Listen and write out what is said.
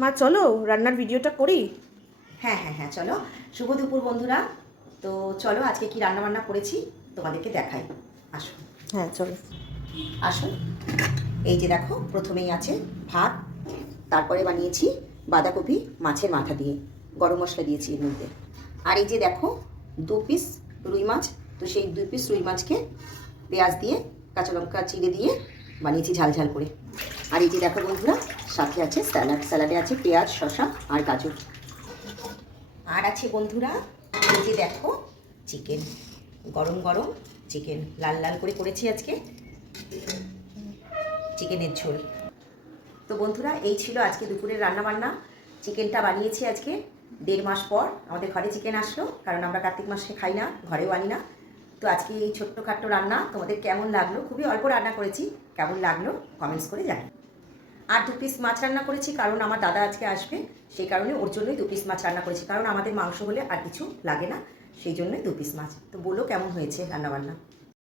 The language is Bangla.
মা চলো রান্নার ভিডিওটা করি। হ্যাঁ হ্যাঁ হ্যাঁ, চলো। শুভ দুপুর বন্ধুরা। তো চলো আজকে কি রান্না বান্না করেছি তোমাদেরকে দেখাই। আসো হ্যাঁ চলো। আসো। এই যে দেখো, প্রথমেই আছে ভাত, তারপরে বানিয়েছি বাঁধাকপি মাছের মাথা দিয়ে, গরম মশলা দিয়েছি এর মধ্যে। আর এই যে দেখো 2 পিস রুই মাছ, তো সেই 2 পিস রুই মাছকে পেঁয়াজ দিয়ে কাঁচা লঙ্কা চিড়ে দিয়ে বানিয়েছি ঝাল ঝাল করে। আর এই যে দেখো বন্ধুরা, সাথে আছে স্যালাড, স্যালাডে আছে পেঁয়াজ, শসা আর গাজর। আর আছে বন্ধুরা, এই যে দেখো চিকেন, গরম গরম চিকেন, লাল লাল করে করেছি আজকে চিকেনের ঝোল। তো বন্ধুরা, এই ছিল আজকে দুপুরের রান্নাবান্না। চিকেনটা বানিয়েছি আজকে 1.5 মাস পর আমাদের ঘরে চিকেন আসলো, কারণ আমরা কার্তিক মাসে খাই না, ঘরেও আনি না। তো আজকে এই ছোট্টখাট্টো রান্না তোমাদের কেমন লাগলো, খুবই অল্প রান্না করেছি, কেমন লাগলো কমেন্টস করে জানি। আর 2 পিস মাছ রান্না করেছি, কারণ আমার দাদা আজকে আসবে, সেই কারণে ওর জন্যই 2 পিস মাছ রান্না করেছি, কারণ আমাদের মাংস হলে আর কিছু লাগে না, সেই জন্যই 2 পিস মাছ। তো বলো কেমন হয়েছে রান্নাবান্না।